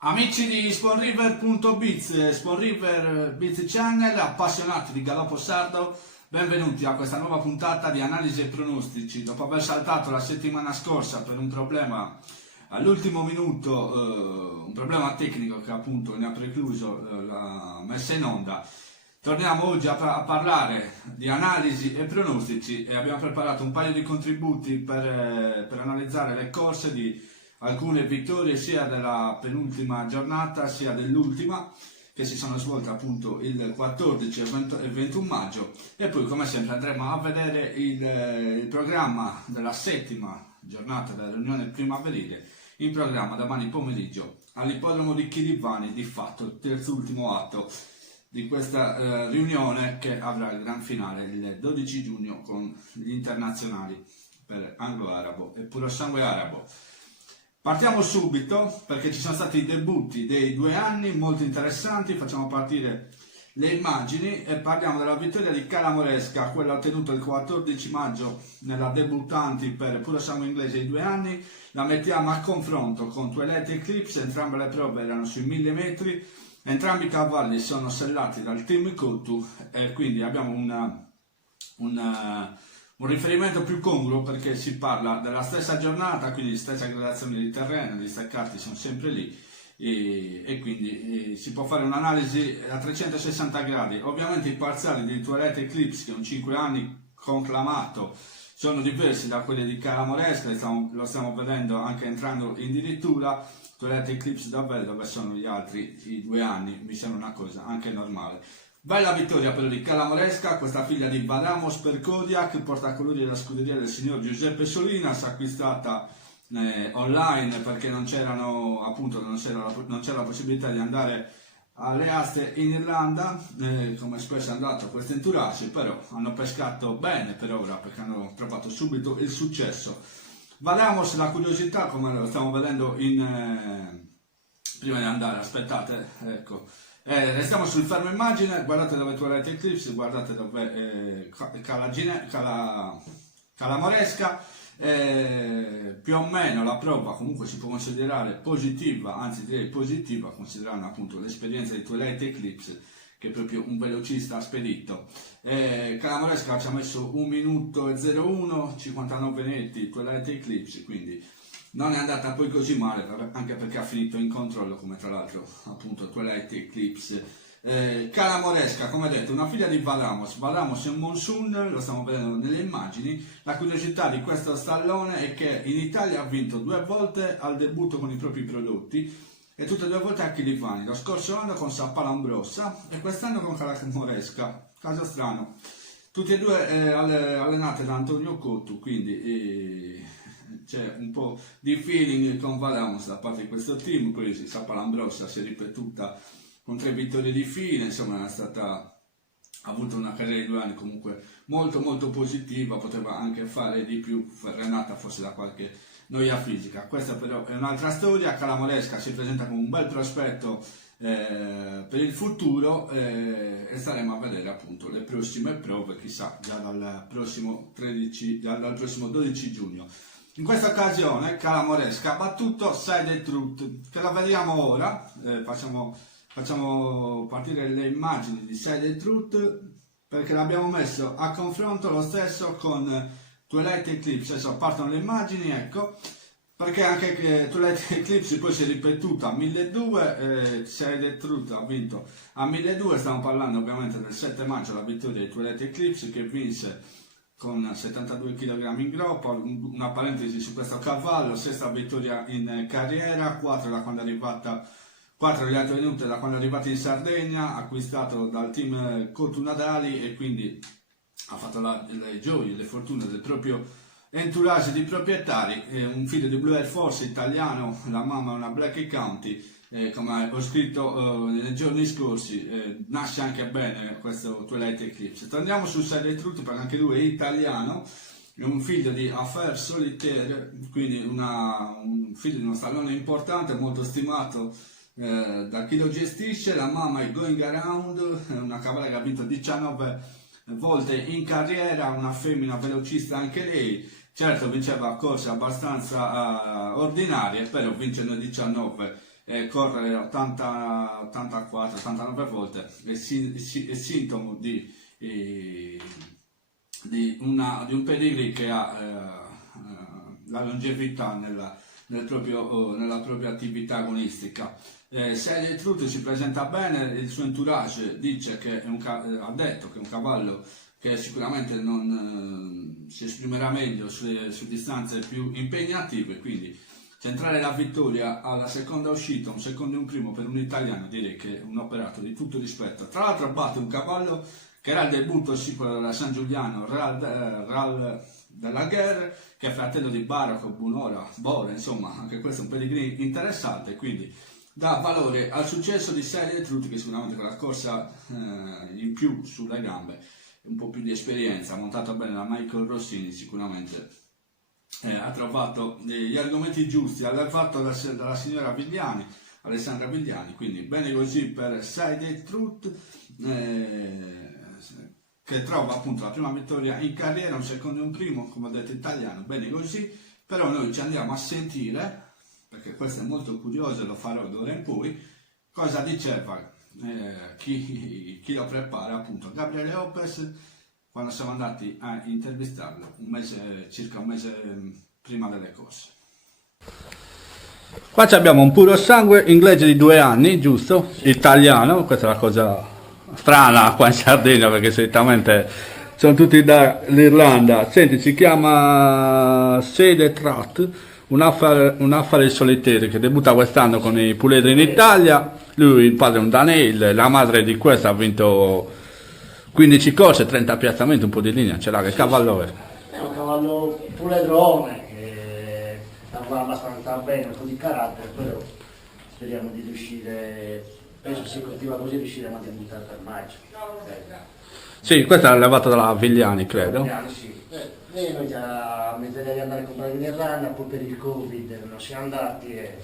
Amici di SpawnRiver.biz, SpawnRiver Biz Channel, appassionati di galoppo sardo, benvenuti a questa nuova puntata di analisi e pronostici. Dopo aver saltato la settimana scorsa per un problema all'ultimo minuto, un problema tecnico che appunto ne ha precluso la messa in onda, torniamo oggi a parlare di analisi e pronostici e abbiamo preparato un paio di contributi per analizzare le corse di alcune vittorie sia della penultima giornata sia dell'ultima, che si sono svolte appunto il 14 e 21 maggio, e poi come sempre andremo a vedere il programma della settima giornata della riunione primaverile in programma domani pomeriggio all'ippodromo di Chirivani, di fatto il terzultimo atto di questa riunione, che avrà il gran finale il 12 giugno con gli internazionali per anglo-arabo e puro sangue arabo. Partiamo subito perché ci sono stati i debutti dei 2 anni molto interessanti. Facciamo partire le immagini e parliamo della vittoria di Calamoresca, quella ottenuta il 14 maggio nella debuttanti per puro sangue inglese ai 2 anni. La mettiamo a confronto con Twilight Eclipse, entrambe le prove erano sui 1000 metri, entrambi i cavalli sono sellati dal team Coutu e quindi abbiamo un riferimento più congruo perché si parla della stessa giornata, quindi stessa gradazione di terreno, gli staccati sono sempre lì e quindi si può fare un'analisi a 360 gradi. Ovviamente i parziali di Twilight Eclipse, che è un 5 anni conclamato, sono diversi da quelli di Calamoresca, lo stiamo vedendo anche entrando in dirittura. Twilight Eclipse davvero, dove sono gli altri i 2 anni, mi sembra una cosa anche normale. Bella vittoria però di Calamoresca, questa figlia di Badamos per Kodiak, portacolori della scuderia del signor Giuseppe Solinas, acquistata online perché non c'era la possibilità di andare alle aste in Irlanda, come spesso è andato a questo entourage, però hanno pescato bene per ora perché hanno trovato subito il successo. Badamos, la curiosità, come lo stiamo vedendo prima di andare, aspettate, ecco. Restiamo sul fermo immagine, guardate dove Twilight Eclipse, guardate dove Calamoresca, più o meno la prova comunque si può considerare positiva, anzi direi positiva, considerando appunto l'esperienza di Twilight Eclipse, che è proprio un velocista spedito. Calamoresca ci ha messo 1 minuto e 01, 59 netti Twilight Eclipse, quindi non è andata poi così male, anche perché ha finito in controllo, come tra l'altro appunto Twilight Eclipse. Calamoresca, come detto, una figlia di Badamos è un monsoon, lo stiamo vedendo nelle immagini. La curiosità di questo stallone è che in Italia ha vinto 2 volte al debutto con i propri prodotti e tutte e 2 volte a Chirivani, lo scorso anno con Sappalambrossa e quest'anno con Calamoresca, caso strano. Tutte e 2 allenate da Antonio Coutu, quindi c'è un po' di feeling con Badamos da parte di questo team. Poi Sappalambrossa si è ripetuta con 3 vittorie di fine, insomma ha avuto una carriera di 2 anni comunque molto molto positiva, poteva anche fare di più, frenata forse da qualche noia fisica. Questa però è un'altra storia. Calamoresca si presenta come un bel prospetto per il futuro e staremo a vedere appunto le prossime prove, chissà, già dal prossimo 12 giugno. In questa occasione Calamoresca ha battuto Side Truth, che la vediamo ora. Facciamo partire le immagini di Side Truth perché l'abbiamo messo a confronto lo stesso con Twilight Eclipse. Adesso partono le immagini, ecco, perché anche Twilight Eclipse poi si è ripetuta a 1200, Side Truth ha vinto a 1200. Stiamo parlando ovviamente del 7 maggio, la vittoria di Twilight Eclipse, che vinse con 72 kg in groppa. Una parentesi su questo cavallo: 6ª vittoria in carriera, 4 da quando è arrivata, 4 le altre venute da quando è arrivato in Sardegna, acquistato dal team Coutu Nadali, e quindi ha fatto le gioie, le fortune del proprio entourage di proprietari. Un figlio di Blue Air Force italiano, la mamma è una Black County. Come ho scritto nei giorni scorsi, nasce anche bene questo Twilight Eclipse. Torniamo su Side Truth perché anche lui è italiano, è un figlio di Affaire Solitaire, quindi un figlio di uno stallone importante, molto stimato da chi lo gestisce. La mamma è Going Around, una cavalla che ha vinto 19 volte in carriera, una femmina velocista anche lei. Certo, vinceva corse abbastanza ordinarie, però vincendo 19 e correre 80, 84, 89 volte è sintomo di un pedigree che ha la longevità nella propria attività agonistica. Sadie Truth si presenta bene, il suo entourage dice che ha detto che è un cavallo che sicuramente non si esprimerà meglio su distanze più impegnative, quindi centrare la vittoria alla seconda uscita, un secondo e un primo per un italiano, direi che è un operato di tutto rispetto. Tra l'altro batte un cavallo che era il debutto sicuro della San Giuliano, Ral della Guerra, che è fratello di Baraco, Bunora, Bora, insomma anche questo è un pedigree interessante, quindi dà valore al successo di Sadie Truth, che sicuramente con la corsa in più sulle gambe, un po' più di esperienza, montata bene da Michael Rossini, sicuramente ha trovato gli argomenti giusti, allevato dalla signora Vigliani, Alessandra Vigliani, quindi bene così per Sadie Truth, che trova appunto la prima vittoria in carriera, un secondo e un primo, come ho detto italiano, bene così. Però noi ci andiamo a sentire, perché questo è molto curioso e lo farò d'ora in poi, cosa diceva chi lo prepara, appunto Gabriele Hopes, quando siamo andati a intervistarlo circa un mese prima delle corse. Qua abbiamo un puro sangue inglese di 2 anni, giusto? Italiano, questa è la cosa strana qua in Sardegna, perché solitamente sono tutti dall'Irlanda. Senti, si chiama Sadie Truth, un affare solitaire che debutta quest'anno con i puledri in Italia. Lui, il padre è un Daniel, la madre di questa ha vinto 15 corse, 30 piazzamenti, un po' di linea, ce l'ha, che cavallo è? È un cavallo puledrone che lavora abbastanza bene, un po' di carattere, però speriamo di riuscire, penso se coltiva così riusciremo a debuttare per maggio. Sì, questa è levata dalla Vigliani, credo. Sì. Noi già a mezz'ora di andare a comprare in Irlanda, poi per il Covid non siamo andati e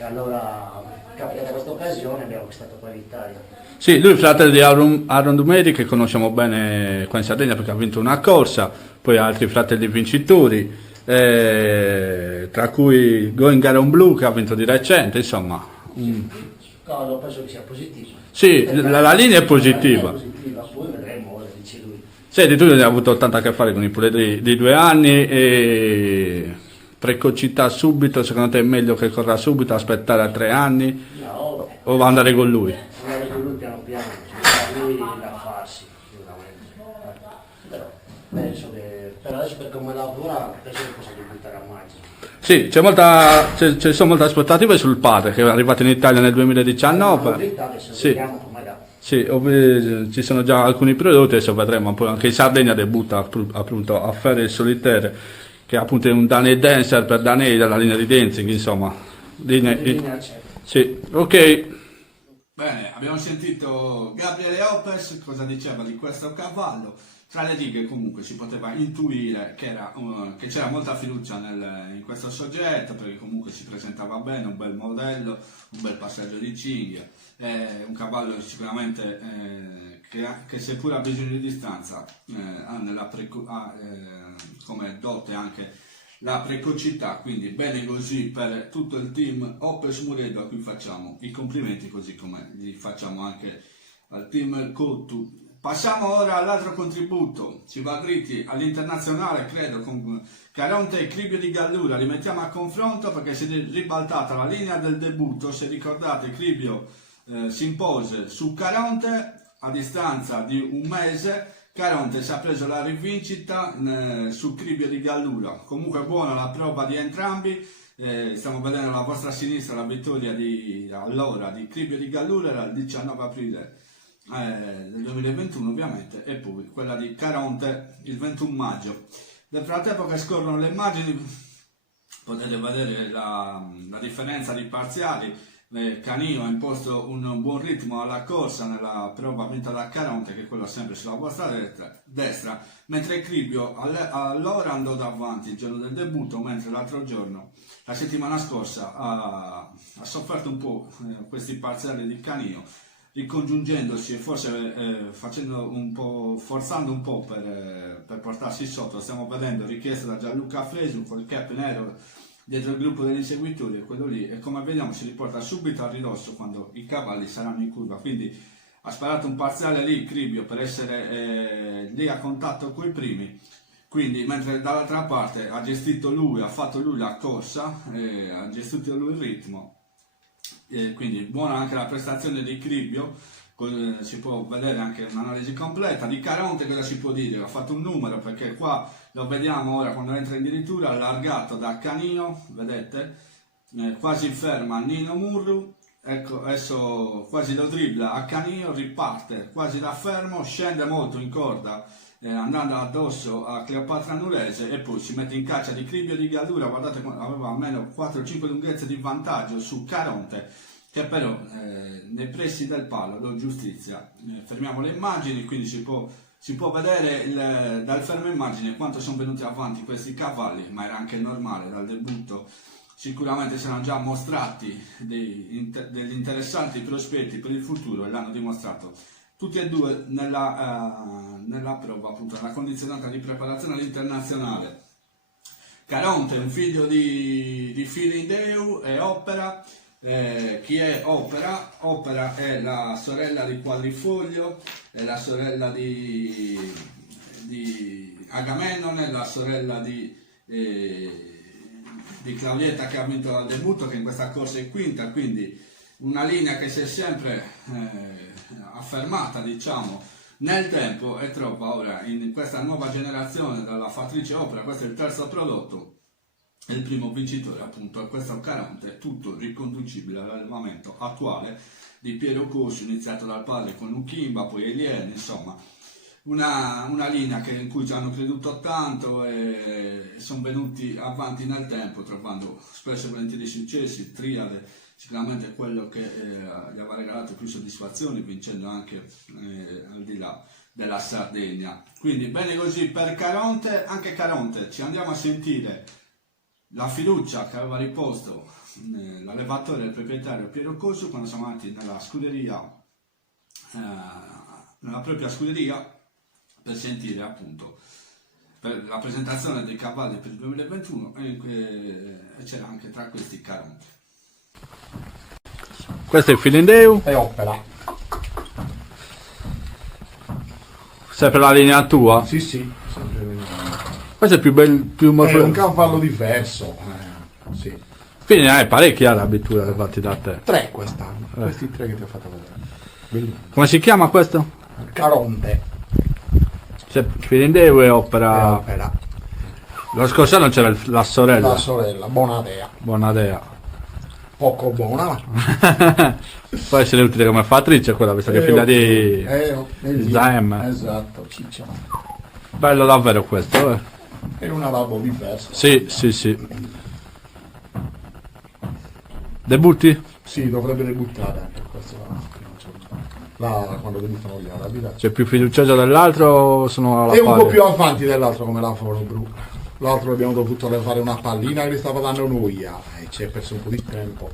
allora capitata questa occasione abbiamo acquistato qua in Italia. Sì, lui è il fratello di Aaron Dumeri, che conosciamo bene qua in Sardegna perché ha vinto una corsa, poi altri fratelli vincitori, tra cui Going Around Blue che ha vinto di recente, insomma. No, penso che sia positivo. Sì, la linea è positiva. Poi vedremo, dice lui. Senti, tu hai avuto tanto a che fare con i puledri di 2 anni e precocità subito, secondo te è meglio che corra subito, aspettare a 3 anni No, o va andare con lui? andare con lui piano piano, c'è lui da farsi sicuramente. Però penso che per adesso per come lavora penso che possa debuttare a maggio. Sì, ci sono molte aspettative sul padre che è arrivato in Italia nel 2019. Adesso Sì. vediamo come dà. Sì, ci sono già alcuni prodotti, adesso vedremo, poi anche in Sardegna debutta appunto a Affare Solitaire, che appunto è un Daniel Dancer per Daniel dalla linea di dancing, insomma. Sì, ok. Bene, abbiamo sentito Gabriele Hopes, cosa diceva di questo cavallo. Tra le righe comunque si poteva intuire che c'era molta fiducia in questo soggetto, perché comunque si presentava bene, un bel modello, un bel passaggio di cinghia, un cavallo sicuramente che seppur ha bisogno di distanza ha come dote anche la precocità, quindi bene così per tutto il team Hopes Muredo, a cui facciamo i complimenti, così come li facciamo anche al team Cottu. Passiamo ora all'altro contributo, si va dritti all'internazionale, credo, con Caronte e Cribio di Gallura. Li mettiamo a confronto perché si è ribaltata la linea del debutto. Se ricordate, Cribio si impose su Caronte a distanza di un mese. Caronte si è preso la rivincita su Cribio di Gallura. Comunque buona la prova di entrambi. Stiamo vedendo alla vostra sinistra la vittoria di Cribio di Gallura, era il 19 aprile del 2021 ovviamente, e poi quella di Caronte il 21 maggio. Nel frattempo che scorrono le immagini potete vedere la differenza di parziali Canio ha imposto un buon ritmo alla corsa nella prova vinta da Caronte, che è quella sempre sulla vostra destra, mentre Cribio allora andò davanti il giorno del debutto, mentre l'altro giorno, la settimana scorsa, ha sofferto un po' questi parziali di Canio, ricongiungendosi e forse facendo un po', forzando un po' per portarsi sotto. Stiamo vedendo richiesta da Gianluca Fresu col cap nero dietro il gruppo degli inseguitori, è quello lì, e come vediamo si riporta subito a ridosso quando i cavalli saranno in curva, quindi ha sparato un parziale lì Cribio per essere lì a contatto con i primi, quindi mentre dall'altra parte ha gestito lui, ha fatto lui la corsa, ha gestito lui il ritmo, quindi buona anche la prestazione di Cribio. Si può vedere anche un'analisi completa di Caronte. Cosa si può dire? Ha fatto un numero, perché qua lo vediamo ora quando entra in dirittura, allargato da Canio, vedete, quasi ferma Nino Murru, ecco, adesso quasi lo dribbla a Canio, riparte quasi da fermo, scende molto in corda, andando addosso a Cleopatra Nurese, e poi si mette in caccia di Cribio di Gadura. Guardate, aveva almeno 4-5 lunghezze di vantaggio su Caronte, che però nei pressi del palo do giustizia. Fermiamo le immagini, quindi si può vedere dal fermo immagine quanto sono venuti avanti questi cavalli, ma era anche normale dal debutto. Sicuramente si erano già mostrati degli interessanti prospetti per il futuro, e l'hanno dimostrato tutti e due nella prova, appunto nella condizionata di preparazione all'internazionale. Caronte è un figlio di Filindeu e Opera. Chi è Opera? Opera è la sorella di Quadrifoglio, è la sorella di Agamennone, la sorella di Claudietta, che ha vinto al debutto, che in questa corsa è quinta, quindi una linea che si è sempre affermata, diciamo, nel tempo, e trova ora in questa nuova generazione dalla fattrice Opera. Questo è il terzo prodotto. Il primo vincitore, appunto, è questo Caronte, tutto riconducibile all'allevamento attuale di Piero Coscio, iniziato dal padre con Ukimba, poi Eliene, insomma una linea in cui ci hanno creduto tanto e sono venuti avanti nel tempo, trovando spesso e volentieri successi. Triade sicuramente quello che gli aveva regalato più soddisfazioni, vincendo anche al di là della Sardegna. Quindi bene così per Caronte. Anche Caronte, ci andiamo a sentire la fiducia che aveva riposto l'allevatore e il proprietario Piero Coscio quando siamo andati nella scuderia, nella propria scuderia, per sentire appunto per la presentazione dei cavalli per il 2021, e c'era anche tra questi Caronte. Questo è Filindeu e Opera. Sempre la linea tua? Sì, sempre linea. Questo è più bello, È un cavallo diverso. Sì. Quindi hai parecchi addirittura levati da te. 3 quest'anno. Questi 3 che ti ho fatto vedere. Bellissimo. Come si chiama questo? Caronte C'è Filindeu e Opera. e Opera. Lo scorso anno c'era la sorella. La sorella, Bonadea. Buonadea. Poco buona, ma... Poi se ne è utile come fattrice quella, visto che è figlia di Zaem. Esatto, Ciccio. Bello davvero questo, È una labo diversa. Sì. Debutti? Sì, dovrebbe debuttare anche questo. Quando debuttano gli arabi. C'è più fiducioso dell'altro o sono alla È un po' pari? più avanti dell'altro come la Forobru. L'altro abbiamo dovuto fare una pallina che gli stava dando noia e ci è perso un po' di tempo.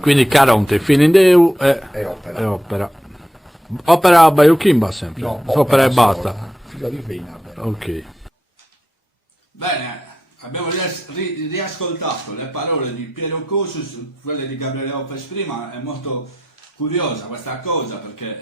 Quindi Caronte, Filindeu E Opera. e Opera. Opera Bayukimba sempre? No, Opera e sola, basta. Figlia di Weinard. Ok. Bene, abbiamo riascoltato le parole di Piero Coscio, quelle di Gabriele Opes prima. È molto curiosa questa cosa, perché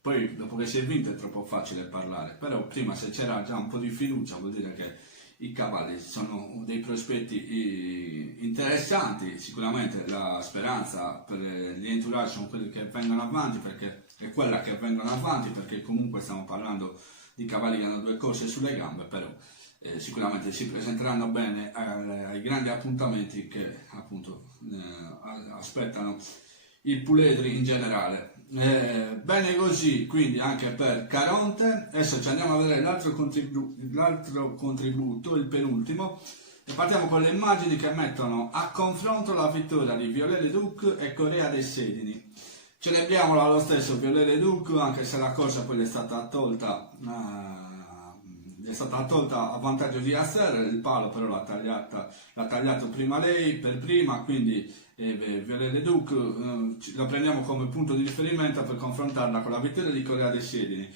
poi dopo che si è vinto è troppo facile parlare, però prima, se c'era già un po' di fiducia, vuol dire che i cavalli sono dei prospetti interessanti. Sicuramente la speranza per gli entourage sono quelli che vengono avanti, perché è quella che vengono avanti, perché comunque stiamo parlando di cavalli che hanno 2 corse sulle gambe, però sicuramente si presenteranno bene ai grandi appuntamenti che appunto aspettano i puledri in generale. Bene così, quindi anche per Caronte. Adesso ci andiamo a vedere l'altro contributo, il penultimo, e partiamo con le immagini che mettono a confronto la vittoria di Viollet-le-Duc e Corea dei Sedini. Celebriamola lo stesso Viollet-le-Duc, anche se la corsa poi è stata tolta a vantaggio di Asser, il palo però l'ha tagliato prima lei, per prima, quindi Viollet-le-Duc la prendiamo come punto di riferimento per confrontarla con la vittoria di Corea dei Sedini.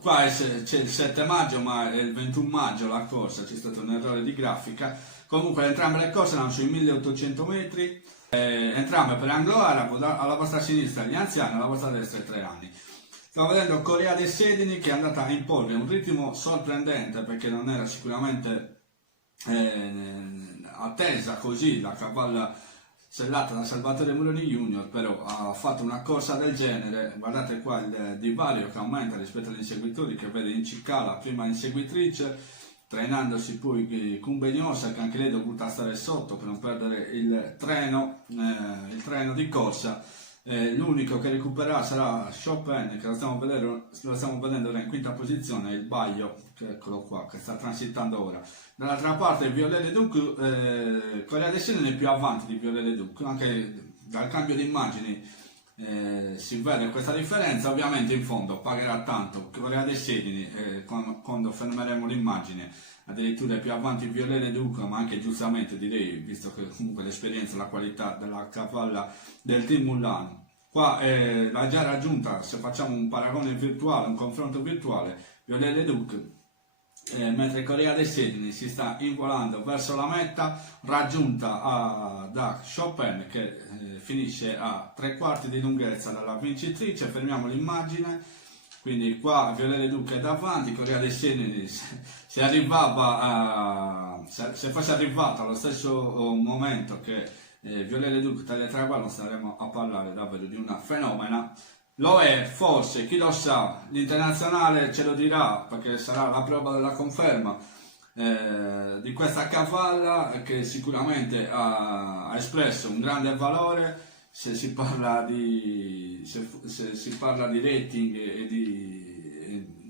Qua c'è il 7 maggio, ma è il 21 maggio la corsa, c'è stato un errore di grafica. Comunque entrambe le corse erano sui 1800 metri, entrambe per anglo-arabo, alla vostra sinistra gli anziani, alla vostra destra i 3 anni. Stiamo vedendo Corea dei Sedini che è andata a imporre un ritmo sorprendente, perché non era sicuramente attesa così la cavalla sellata da Salvatore Muroni Junior, però ha fatto una corsa del genere. Guardate qua il divario che aumenta rispetto agli inseguitori, che vede in cicala prima inseguitrice, trainandosi poi Cumbegnosa, che anche lei è dovuta stare sotto per non perdere il treno di corsa. L'unico che recupererà sarà Chopin, che lo stiamo vedendo ora in quinta posizione, il Baglio, che eccolo qua, che sta transitando ora. Dall'altra parte Viollet-le-Duc, Corea dei Sedini è più avanti di Viollet-le-Duc, anche dal cambio di immagini si vede questa differenza. Ovviamente in fondo pagherà tanto Corea dei Sedini quando fermeremo l'immagine, addirittura è più avanti Viollet-le-Duc, ma anche giustamente direi, visto che comunque l'esperienza e la qualità della cavalla del team Mulan. Qua l'ha già raggiunta, se facciamo un paragone virtuale, un confronto virtuale, Viollet-le-Duc, mentre Corea dei Sedini si sta involando verso la meta, raggiunta da Chopin, che finisce a 3/4 di lunghezza dalla vincitrice. Fermiamo l'immagine. Quindi qua Viollet-le-Duc è davanti, Corea dei Sedini se fosse arrivata allo stesso momento che Viollet-le-Duc taglia traguardo, staremmo a parlare davvero di una fenomena. Lo è, forse, chi lo sa, l'internazionale ce lo dirà, perché sarà la prova della conferma di questa cavalla, che sicuramente ha espresso un grande valore. Se si parla di rating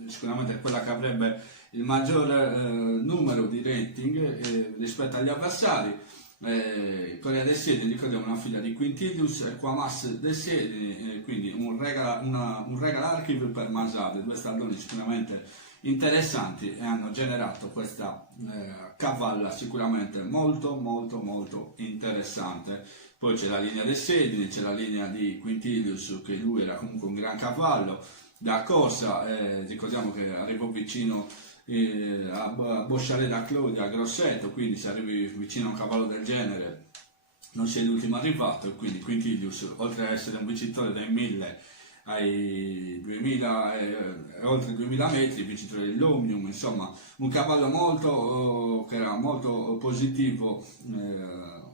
sicuramente è quella che avrebbe il maggior numero di rating rispetto agli avversari. Corea dei Sedini, ricordiamo, una figlia di Quintilius e Kwamas dei Sedini, quindi un regal archive per Masade, 2 stalloni sicuramente interessanti, e hanno generato questa cavalla sicuramente molto molto molto interessante. Poi c'è la linea dei Sedini, c'è la linea di Quintilius, che lui era comunque un gran cavallo da corsa, ricordiamo che arrivò vicino a Bosciare da Claudia, a Grosseto, quindi se arrivi vicino a un cavallo del genere non sei l'ultimo arrivato. E quindi Quintilius, oltre ad essere un vincitore dai 1000 ai 2000 e oltre 2000 metri, vincitore dell'Omnium, insomma un cavallo che era molto positivo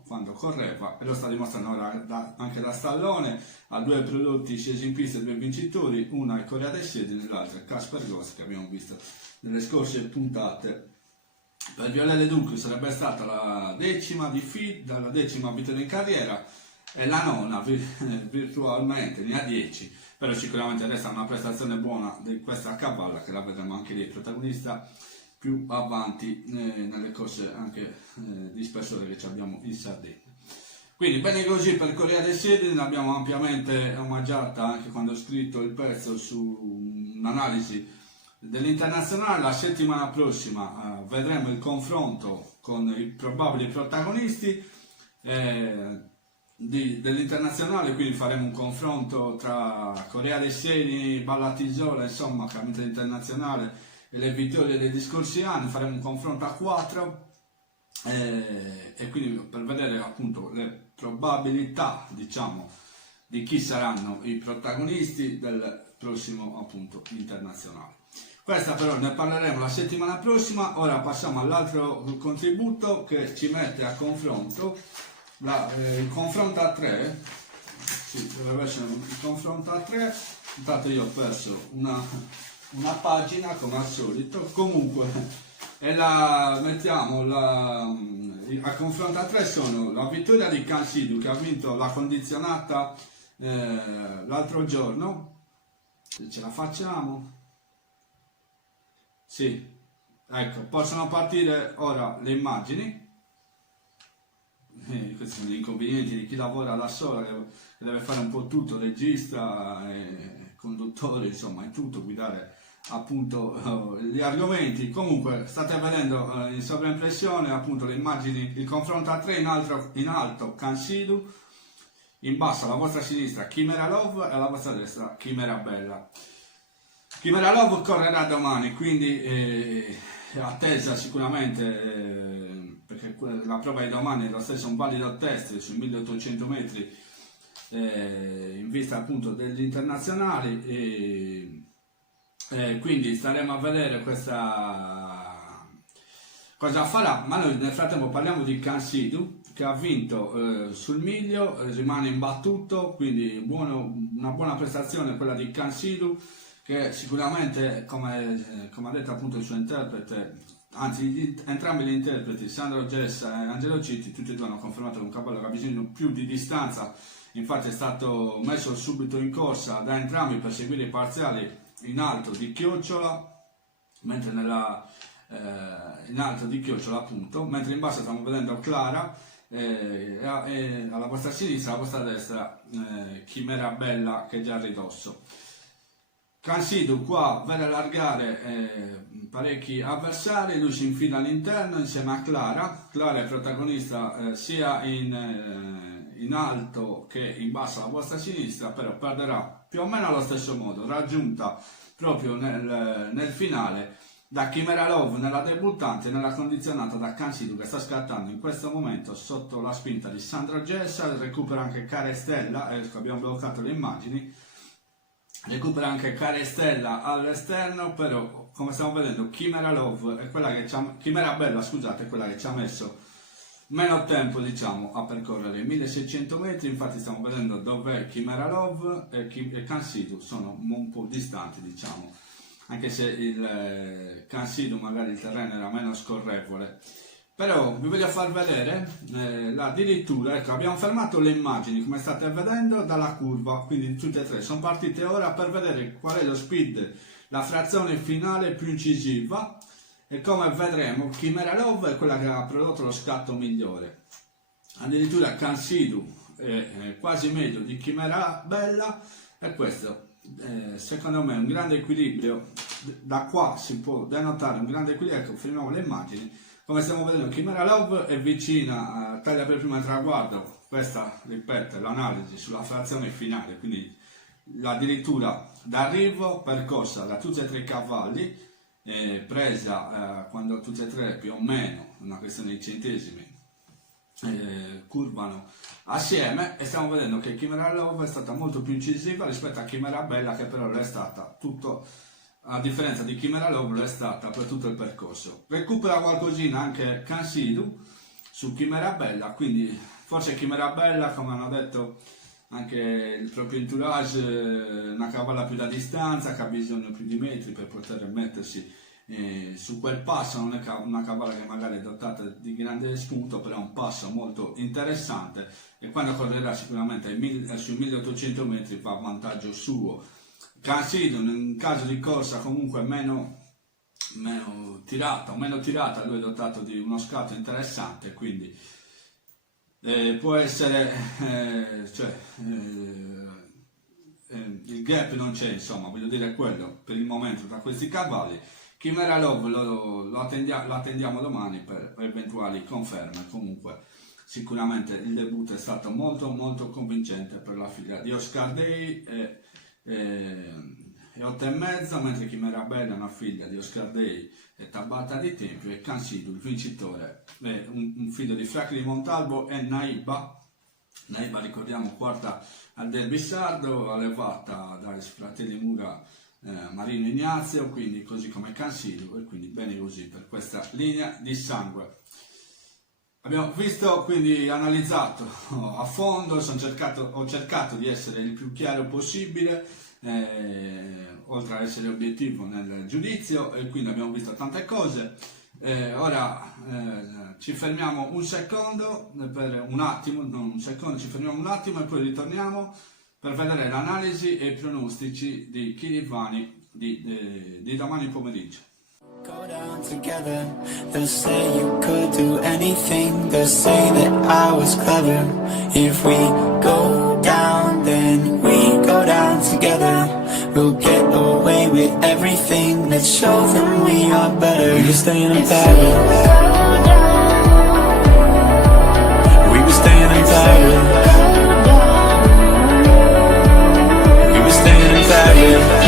quando correva, e lo sta dimostrando ora anche da stallone. Ha 2 prodotti scesi in pista, 2 vincitori, una è Corea dei Sedini e l'altra è Casper Goss, che abbiamo visto nelle scorse puntate. Per Viollet-le-Duc sarebbe stata la 10ª di FID, la 10ª vittoria in carriera, e la 9ª virtualmente, ne ha 10, però sicuramente resta una prestazione buona di questa cavalla, che la vedremo anche lì protagonista più avanti nelle corse anche di spessore che abbiamo in Sardegna. Quindi bene così per Corea dei Sedini, l'abbiamo ampiamente omaggiata anche quando ho scritto il pezzo su un'analisi dell'internazionale. La settimana prossima vedremo il confronto con i probabili protagonisti dell'internazionale, quindi faremo un confronto tra Corea dei Sedini, Ballatisola, insomma, campionato internazionale, e le vittorie degli scorsi anni. Faremo un confronto a 4 e quindi per vedere appunto le probabilità, diciamo, di chi saranno i protagonisti del prossimo appunto internazionale. Questa però ne parleremo la settimana prossima. Ora passiamo all'altro contributo che ci mette a confronto il confronto a 3. Sì, dovrebbe essere il confronto a 3. Intanto io ho perso una pagina come al solito. Comunque mettiamo a confronto a 3 sono la vittoria di Cansidu, che ha vinto la condizionata l'altro giorno. Se ce la facciamo, sì, Ecco, possono partire ora le immagini. Questi sono gli inconvenienti di chi lavora da sola, che deve fare un po' tutto, regista, conduttore, insomma, è tutto, guidare appunto gli argomenti. Comunque state vedendo in sovraimpressione appunto le immagini, il confronto a 3 in alto Cansidu, in basso alla vostra sinistra Chimera Love e alla vostra destra Chimera Bella. Chimera Love correrà domani, quindi è attesa sicuramente, perché la prova di domani è lo stesso un valido test sui 1800 metri in vista appunto degli internazionali, quindi staremo a vedere cosa farà. Ma noi nel frattempo parliamo di Cansidu, che ha vinto sul miglio, rimane imbattuto, quindi una buona prestazione quella di Cansidu, che sicuramente, come ha detto appunto il suo interprete, anzi entrambi gli interpreti, Sandro Gessa e Angelo Citti, tutti e due hanno confermato che un cavallo che ha bisogno più di distanza, infatti è stato messo subito in corsa da entrambi per seguire i parziali in alto di Chiocciola, mentre in alto di Chiocciola appunto, mentre in basso stiamo vedendo Clara, e alla vostra sinistra, alla vostra destra Chimera Bella, che è già a ridosso. Cansidu qua vede allargare parecchi avversari, lui si infila all'interno insieme a Clara. Clara è protagonista sia in alto che in basso alla vostra sinistra, però perderà più o meno allo stesso modo, raggiunta proprio nel finale da Chimera Love nella debuttante e nella condizionata da Cansidu, che sta scattando in questo momento sotto la spinta di Sandro Gessa. Recupera anche Cara e Stella, abbiamo bloccato le immagini. Recupera anche Cara e Stella all'esterno, però come stiamo vedendo Chimera Love è quella che Chimera Bella, scusate, è quella che ci ha messo meno tempo, diciamo, a percorrere 1600 metri. Infatti stiamo vedendo dov'è Chimera Love e Cansidu sono un po' distanti, diciamo, anche se il Cansidu magari il terreno era meno scorrevole. Però vi voglio far vedere addirittura, ecco, abbiamo fermato le immagini come state vedendo dalla curva, quindi tutte e tre sono partite ora per vedere qual è lo speed, la frazione finale più incisiva, e come vedremo Chimera Love è quella che ha prodotto lo scatto migliore. Addirittura Cansidu è quasi meglio di Chimera Bella, e questo secondo me è un grande equilibrio. Da qua si può denotare un grande equilibrio. Ecco, fermiamo le immagini. Come stiamo vedendo Chimera Love è vicina, taglia per prima il traguardo. Questa, ripeto, è l'analisi sulla frazione finale, quindi addirittura d'arrivo percorsa da tutti e tre i cavalli, presa quando tutti e tre più o meno, una questione di centesimi, curvano assieme, e stiamo vedendo che Chimera Love è stata molto più incisiva rispetto a Chimera Bella, che però è stata tutto, a differenza di Chimera Love, è stata per tutto il percorso. Recupera qualcosina anche Cansidu su Chimera Bella, quindi forse Chimera Bella, come hanno detto anche il proprio entourage, una cavalla più da distanza, che ha bisogno più di metri per poter mettersi su quel passo. Non è una cavalla che magari è dotata di grande spunto, però è un passo molto interessante, e quando correrà sicuramente sui 1800 metri va a vantaggio suo. Cansidu in caso di corsa comunque meno tirata, lui è dotato di uno scatto interessante, quindi può essere, il gap non c'è, insomma, voglio dire quello per il momento tra questi cavalli. Chimera Love lo attendiamo domani per eventuali conferme. Comunque sicuramente il debutto è stato molto molto convincente per la figlia di Oscar Day, e 8,5, mentre Chimera Bella è una figlia di Oscar Day e Tabata di Tempio, e Cansidu il vincitore è un figlio di Franklin Montalbo e Naiba, ricordiamo, quarta al Derby Sardo, allevata dai fratelli Mura, Marino Ignazio, quindi così come Cansidu, e quindi bene così per questa linea di sangue. Abbiamo visto, quindi analizzato a fondo, ho cercato di essere il più chiaro possibile, oltre ad essere obiettivo nel giudizio, e quindi abbiamo visto tante cose. Ora ci fermiamo un secondo, per un attimo, non un secondo, ci fermiamo un attimo e poi ritorniamo per vedere l'analisi e i pronostici di Chirivani di domani pomeriggio. Go down together. They'll say you could do anything. They'll say that I was clever. If we go down, then we go down together. We'll get away with everything. Let's show them we are better. We were staying in Paris. We were staying in Paris. We were staying in Paris.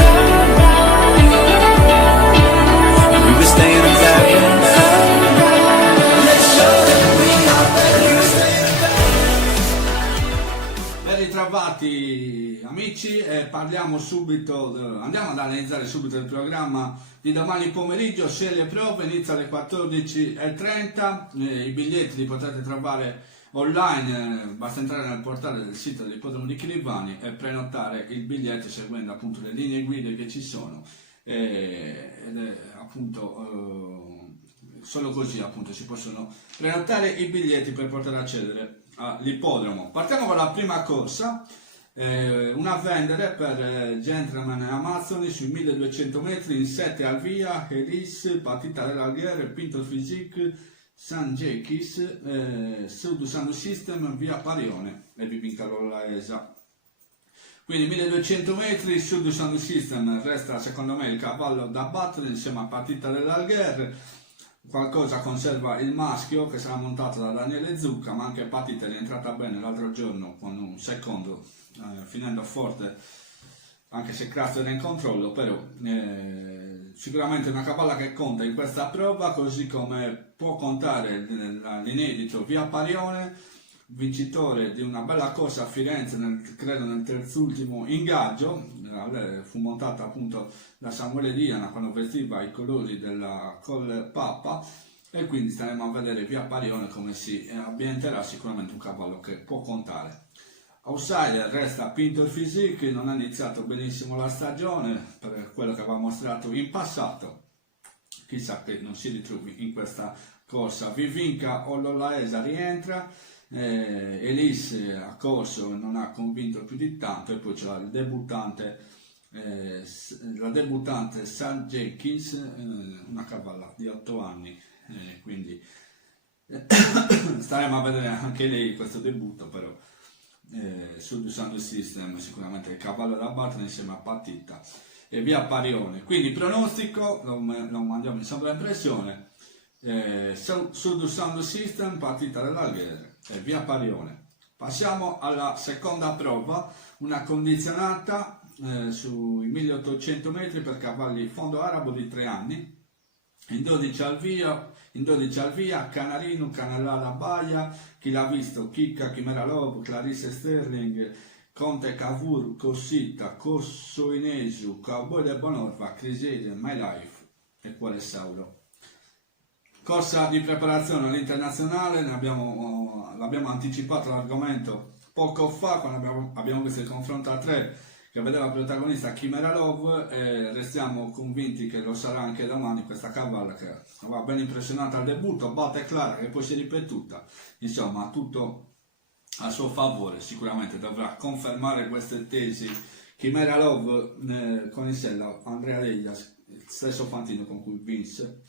Ben ritrovati amici, parliamo subito, andiamo ad analizzare subito il programma di domani pomeriggio. Se le prove iniziano alle 14:30, i biglietti li potete trovare online, basta entrare nel portale del sito dell'Ippodromo di Chirivani e prenotare il biglietto seguendo appunto le linee guida che ci sono, ed è appunto solo così appunto si possono prenotare i biglietti per poter accedere all'ippodromo. Partiamo con la prima corsa, una a vendere per Gentleman e Amazzoni sui 1200 metri in 7 al via, Elise, Partita dell'Alghiere, Pinto Physique, San Jekis, Sud Sound System, via Parione e Vivincarolo Laesa. Quindi 1200 metri, Sud Sound System resta secondo me il cavallo da battere insieme a Partita dell'Alghiere. Qualcosa conserva il maschio che sarà montato da Daniele Zucca, ma anche Partita è rientrata bene l'altro giorno con un secondo, finendo forte anche se Crasso era in controllo, però sicuramente una cavalla che conta in questa prova, così come può contare l'inedito via Parione, vincitore di una bella corsa a Firenze, credo nel terzultimo ingaggio. Fu montata appunto da Samuele Diana quando vestiva i colori della Col Papa, e quindi staremo a vedere via Parione come si ambienterà. Sicuramente un cavallo che può contare. Outsider resta Pinto Physique, non ha iniziato benissimo la stagione per quello che aveva mostrato in passato, chissà che non si ritrovi in questa corsa. Vivinca o Lollaesa rientra, Elise ha corso e non ha convinto più di tanto, e poi c'è la debuttante San Jenkins, una cavalla di 8 anni, quindi staremo a vedere anche lei questo debutto, però sul Sound System sicuramente il cavallo da battere insieme a Partita e via Parione. Quindi pronostico lo mandiamo in sovraimpressione, Sud Sound System, Partita dell'Alghiere e via Parione. Passiamo alla seconda prova, una condizionata sui 1800 metri per cavalli fondo arabo di 3 anni, in 12 al via, Canarino, Canellata Baia, Chi l'ha visto, Chicca, Chimera Love, Clarisse Sterling, Conte Cavour, Cossita, Corso Inesu, Cowboy del Bonorva, Crisede, My Life e Quale Sauro. Corsa di preparazione all'internazionale, l'abbiamo anticipato l'argomento poco fa quando abbiamo visto il confronto a 3 che vedeva protagonista Chimera Love, e restiamo convinti che lo sarà anche domani questa cavalla che aveva ben impressionato al debutto, botta e clara che poi si è ripetuta, insomma tutto a suo favore. Sicuramente dovrà confermare queste tesi Chimera Love con il sella Andrea Deglias, il stesso Fantino con cui vinse.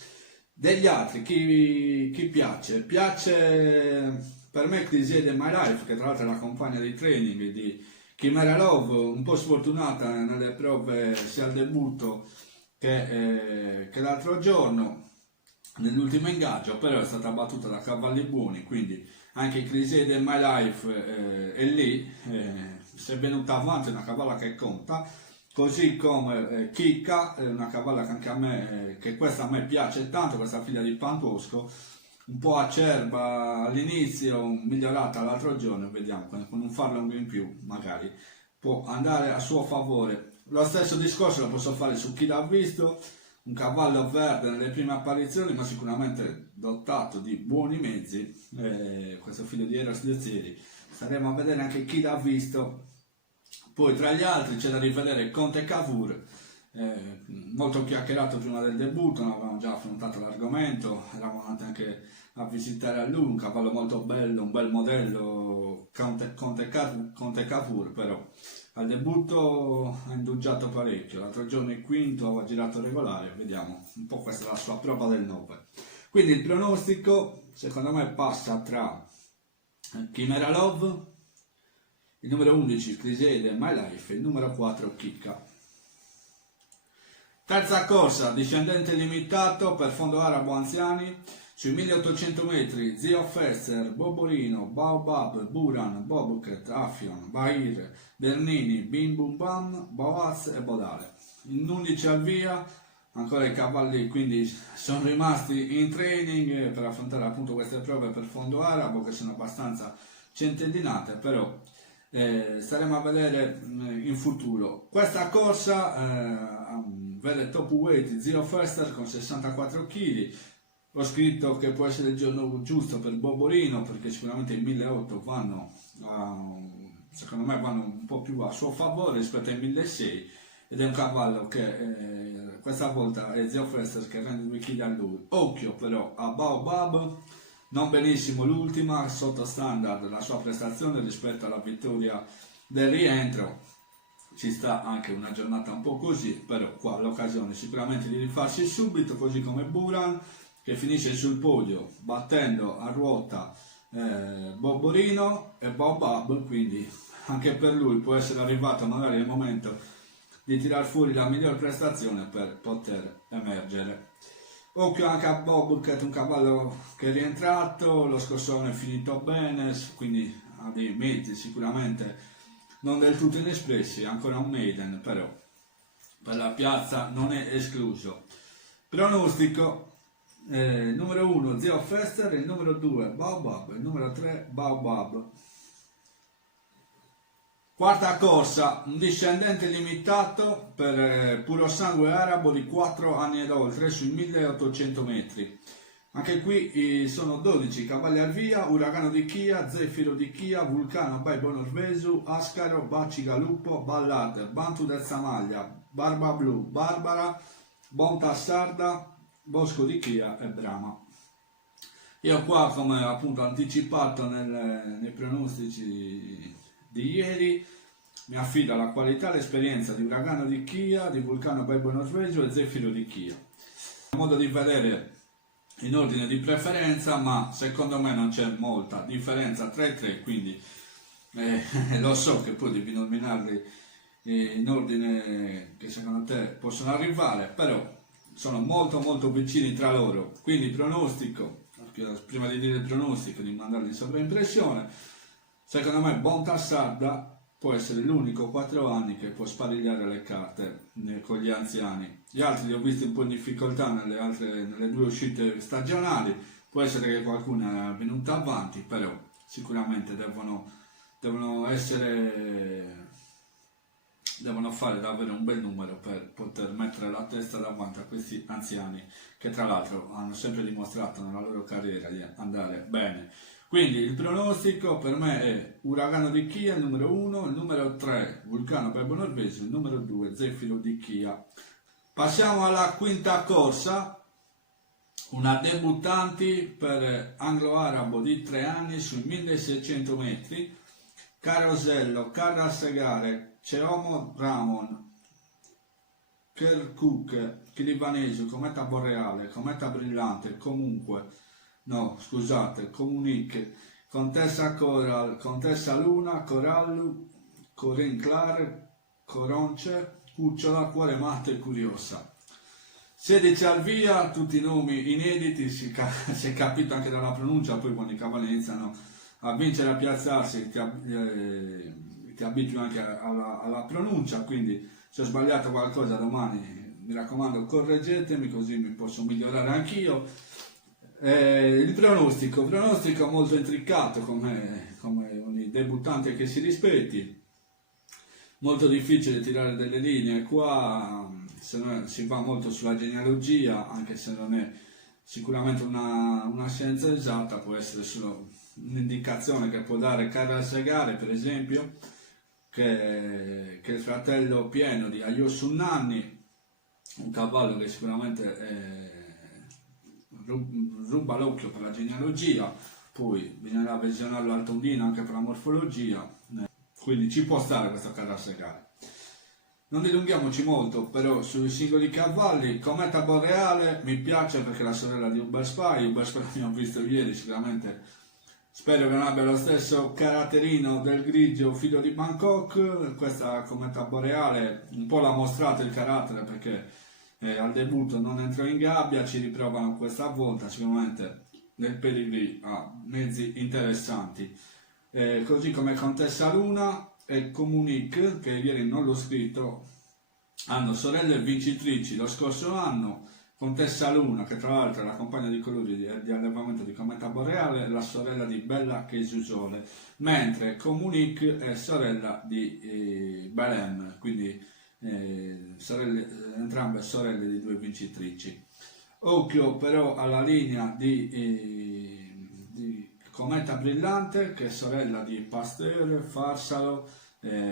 Degli altri, chi piace per me Crisede My Life, che tra l'altro è la compagna di training di Chimera Love, un po' sfortunata nelle prove sia al debutto che l'altro giorno nell'ultimo ingaggio, però è stata battuta da cavalli buoni, quindi anche Crisede My Life è lì, si è venuta avanti, è una cavalla che conta. Così come Chicca, una cavalla che anche a me, che questa a me piace tanto, questa figlia di Pantuosco, un po' acerba all'inizio, migliorata l'altro giorno, vediamo, con un furlong in più magari può andare a suo favore. Lo stesso discorso lo posso fare su Chi l'ha visto, un cavallo verde nelle prime apparizioni, ma sicuramente dotato di buoni mezzi, questo figlio di Eros Diozieri. Staremo a vedere anche Chi l'ha visto. Poi tra gli altri c'è da rivedere Conte Cavour, molto chiacchierato prima del debutto, non avevamo già affrontato l'argomento, eravamo andati anche a visitare a lui, un cavallo molto bello, un bel modello, Conte Cavour, però Al debutto ha indugiato parecchio, l'altro giorno è quinto, aveva girato regolare, vediamo, un po' questa è la sua prova del 9. Quindi il pronostico secondo me passa tra Chimera Love, il numero 11 Crisede My Life e il numero 4 Chicca. Terza corsa, discendente limitato per fondo arabo anziani, sui 1800 metri Zio Fesser, Bobolino, Baobab, Buran, Bobuket, Afion, Bahir, Bernini, Bim Bum Bam, Boaz e Bodale. In 11 al via, ancora i cavalli quindi sono rimasti in training per affrontare appunto queste prove per fondo arabo che sono abbastanza centellinate, però staremo a vedere in futuro. Questa corsa vede top weight Zio Fester con 64 kg. Ho scritto che può essere il giorno giusto per Bobolino perché sicuramente i 1800 vanno secondo me vanno un po' più a suo favore rispetto ai 1600, ed è un cavallo che questa volta è Zio Fester che rende 2 kg a lui. Occhio però a Baobab, non benissimo l'ultima, sotto standard la sua prestazione rispetto alla vittoria del rientro. Ci sta anche una giornata un po' così, però qua l'occasione sicuramente di rifarsi subito, così come Buran che finisce sul podio battendo a ruota Bobolino e Baobab, quindi anche per lui può essere arrivato magari il momento di tirar fuori la miglior prestazione per poter emergere. Occhio anche a Bob, che è un cavallo che è rientrato, lo scossone è finito bene, quindi ha dei mezzi sicuramente non del tutto inespressi, ancora un maiden, però per la piazza non è escluso. Pronostico, numero 1 Zio Fester, il numero 2 Baobab, il numero 3 Baobab. Quarta corsa, un discendente limitato per puro sangue arabo di 4 anni ed oltre sui 1800 metri. Anche qui sono 12 cavalli al via, Uragano di Chia, Zefiro di Chia, Vulcano, Baibo Norvesu, Ascaro, Baci Galuppo, Ballad, Bantu del Samaglia, Barba Blu, Barbara, Bonta Sarda, Bosco di Chia e Brahma. Io qua, come appunto anticipato nei pronostici di ieri, mi affido alla qualità e all'esperienza di Uragano di Chia, di Vulcano Baibo Norvesu e Zefiro di Chia. Un modo di vedere in ordine di preferenza, ma secondo me non c'è molta differenza tra i tre, quindi lo so che poi devi nominarli in ordine che secondo te possono arrivare, però sono molto vicini tra loro. Quindi pronostico, prima di dire il pronostico, di mandarli in sovraimpressione, secondo me Bonta Sarda può essere l'unico 4 anni che può sparigliare le carte con gli anziani. Gli altri li ho visti un po' in difficoltà nelle 2 uscite stagionali, può essere che qualcuno è venuta avanti, però sicuramente devono fare davvero un bel numero per poter mettere la testa davanti a questi anziani che tra l'altro hanno sempre dimostrato nella loro carriera di andare bene. Quindi il pronostico per me è Uragano di Chia, il numero 1, il numero 3 Vulcano Baibo Norvesu, il numero 2 Zefiro di Chia. Passiamo alla quinta corsa, una debuttanti per anglo-arabo di 3 anni sui 1600 metri, Carosello, Carrassegare, Ceomo Ramon, Kerkuk, Chilivanesu, Cometa Boreale, Cometa Brillante, Comunique, Contessa Coral, Contessa Luna, Corallu, Corin Clar, Coronce, Cucciola, Cuore Matto e Curiosa. 16 al via, tutti i nomi inediti, si è capito anche dalla pronuncia, poi quando i cavalli iniziano a vincere, a piazzarsi, ti abitui anche alla pronuncia, quindi se ho sbagliato qualcosa domani mi raccomando correggetemi, così mi posso migliorare anch'io. Il pronostico molto intricato come ogni debuttante che si rispetti, molto difficile tirare delle linee qua, si va molto sulla genealogia, anche se non è sicuramente una scienza esatta, può essere solo un'indicazione che può dare Carrassegare per esempio, che è il fratello pieno di Ayosun Nanni, un cavallo che sicuramente ruba l'occhio per la genealogia, poi bisognerà visionarlo al tondino anche per la morfologia. quindi ci può stare questa carrozza gare. Non dilunghiamoci molto però sui singoli cavalli. Cometa Boreale mi piace perché è la sorella di Uber Spy abbiamo visto ieri, sicuramente spero che non abbia lo stesso caratterino del grigio figlio di Bangkok. Questa Cometa Boreale un po' l'ha mostrato il carattere, perché al debutto non entrò in gabbia, ci riprovano questa volta, sicuramente nel pedigree ha mezzi interessanti, così come Contessa Luna e Comunique, che ieri non l'ho scritto, hanno sorelle vincitrici lo scorso anno. Contessa Luna, che tra l'altro è la compagna di colori di allevamento di Cometa Boreale, è la sorella di Bella Chesusole, mentre Comunique è sorella di Belem, quindi entrambe sorelle di 2 vincitrici. Occhio però alla linea di Cometa Brillante, che è sorella di Pasteur, Farsalo,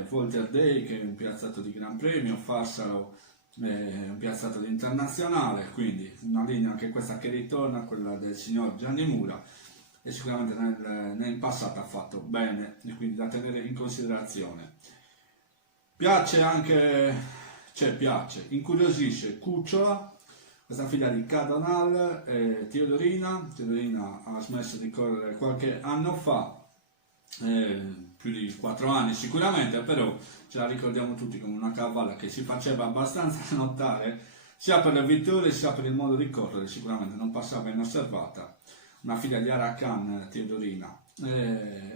Volter Day, che è un piazzato di Gran Premio, Farsalo un piazzato di internazionale, quindi una linea anche questa che ritorna a quella del signor Gianni Mura, e sicuramente nel passato ha fatto bene, e quindi da tenere in considerazione. Piace anche, incuriosisce Cucciola, questa figlia di Cadonal e Teodorina ha smesso di correre qualche anno fa, più di 4 anni sicuramente, però ce la ricordiamo tutti come una cavalla che si faceva abbastanza notare sia per le vittorie sia per il modo di correre, sicuramente non passava inosservata, una figlia di Arakan, Teodorina,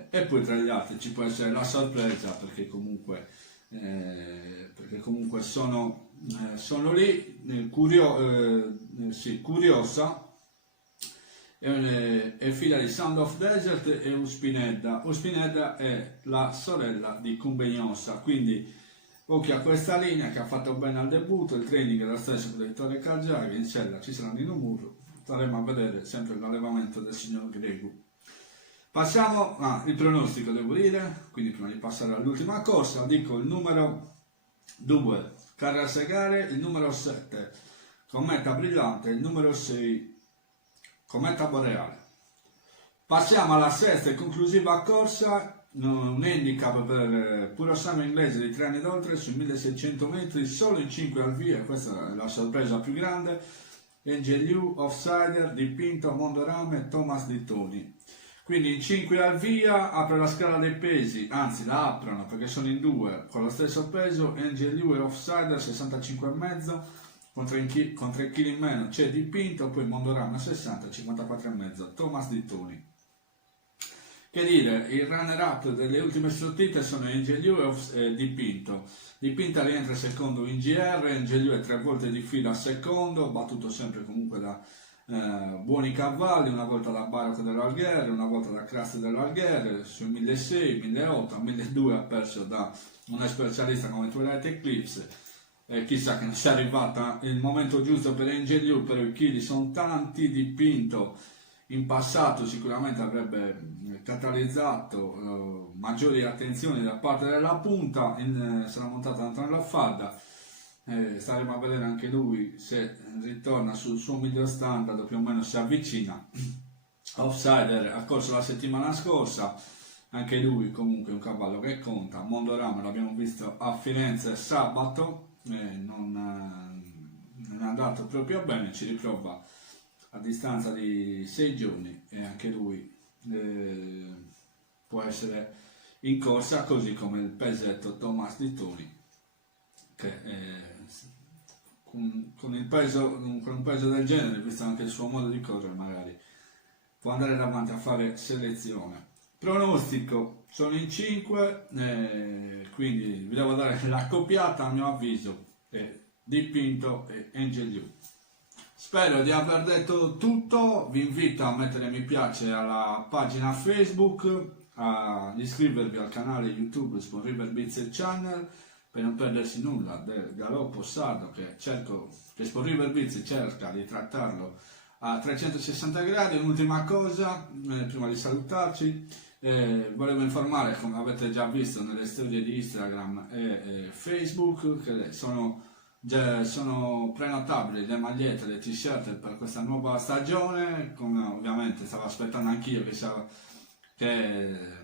e poi tra gli altri ci può essere la sorpresa, perché comunque sono lì, Curiosa è figlia di Sound of Desert e Uspinedda. Uspinedda è la sorella di Cumbegnosa, quindi occhio a questa linea che ha fatto bene al debutto. Il training è lo stesso per Vittorio Caggiari, in sella ci sarà Nino Murro, staremo a vedere sempre l'allevamento del signor Gregu. Passiamo al pronostico, devo dire, quindi prima di passare all'ultima corsa dico il numero 2 Carrozze Gare, il numero 7 Cometa Brillante, il numero 6 Cometa Boreale. Passiamo alla sesta e conclusiva corsa, un handicap per puro sangue inglese di 3 anni d'oltre sui 1600 metri, solo in 5 al via, questa è la sorpresa più grande. Angel Liu, Offsider, Dipinto, Mondorame, Thomas Di Toni. Quindi in 5 al via apre la scala dei pesi, anzi la aprono perché sono in 2 con lo stesso peso. Angel Liu e Offsider 65,5, con 3 kg in meno c'è Dipinto, poi Mondorama 60, 54,5, Thomas Di Toni. Che dire, il runner up delle ultime sortite sono Angel Liu e Dipinto. Dipinto rientra secondo in GR, Angel Liu è 3 volte di fila secondo, battuto sempre comunque da buoni cavalli, una volta da Barocco dell'Algher, una volta da Crust dell'Algher, sui 1600, 1800, 1200 ha perso da un specialista come Twilight Eclipse. Chissà che non sia arrivata il momento giusto per Angel Liu, però i chili sono tanti. Dipinto in passato sicuramente avrebbe catalizzato maggiori attenzioni da parte della punta, sarà montato Antonio Laffadda, staremo a vedere anche lui se ritorna sul suo miglior standard o più o meno si avvicina. Offsider ha corso la settimana scorsa, anche lui comunque un cavallo che conta. Mondorama l'abbiamo visto a Firenze sabato, non è andato proprio bene, ci riprova a distanza di 6 giorni e anche lui può essere in corsa, così come il pesetto Thomas Di Toni, che con un peso del genere, visto anche il suo modo di correre, magari può andare davanti a fare selezione. Pronostico sono in 5, quindi vi devo dare l'accoppiata a mio avviso, Dipinto e Angel Liu. Spero di aver detto tutto, vi invito a mettere mi piace alla pagina Facebook, a iscrivervi al canale YouTube Sport River Beats Channel per non perdersi nulla del galoppo sardo che Sport River Beats cerca di trattarlo a 360 gradi. Un'ultima cosa, prima di salutarci, volevo informare, come avete già visto nelle storie di Instagram e Facebook, che sono prenotabili le magliette, le t-shirt per questa nuova stagione, come ovviamente stavo aspettando anch'io che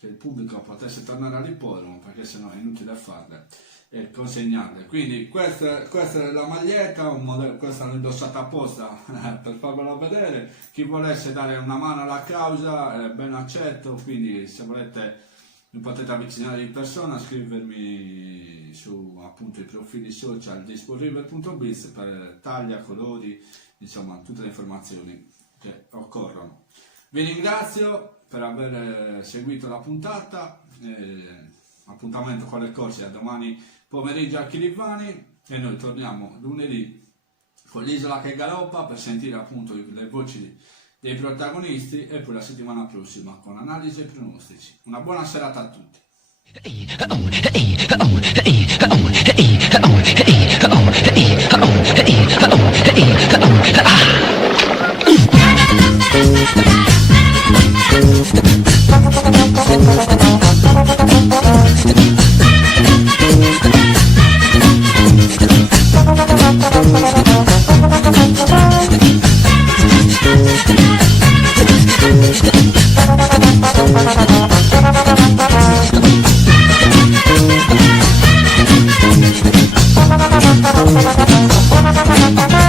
che il pubblico potesse tornare all'ippodromo, perché sennò è inutile farle e consegnarle. Quindi questa è la maglietta, un modello, questa l'ho indossata apposta per farvela vedere. Chi volesse dare una mano alla causa è ben accetto, quindi se volete mi potete avvicinare di persona, scrivermi su appunto i profili social di sportriver.biz per taglia, colori, insomma tutte le informazioni che occorrono. Vi ringrazio per aver seguito la puntata, appuntamento con le corse a domani pomeriggio a Chirivani e noi torniamo lunedì con l'Isola che galoppa per sentire appunto le voci dei protagonisti e poi la settimana prossima con analisi e pronostici. Una buona serata a tutti. Thank you.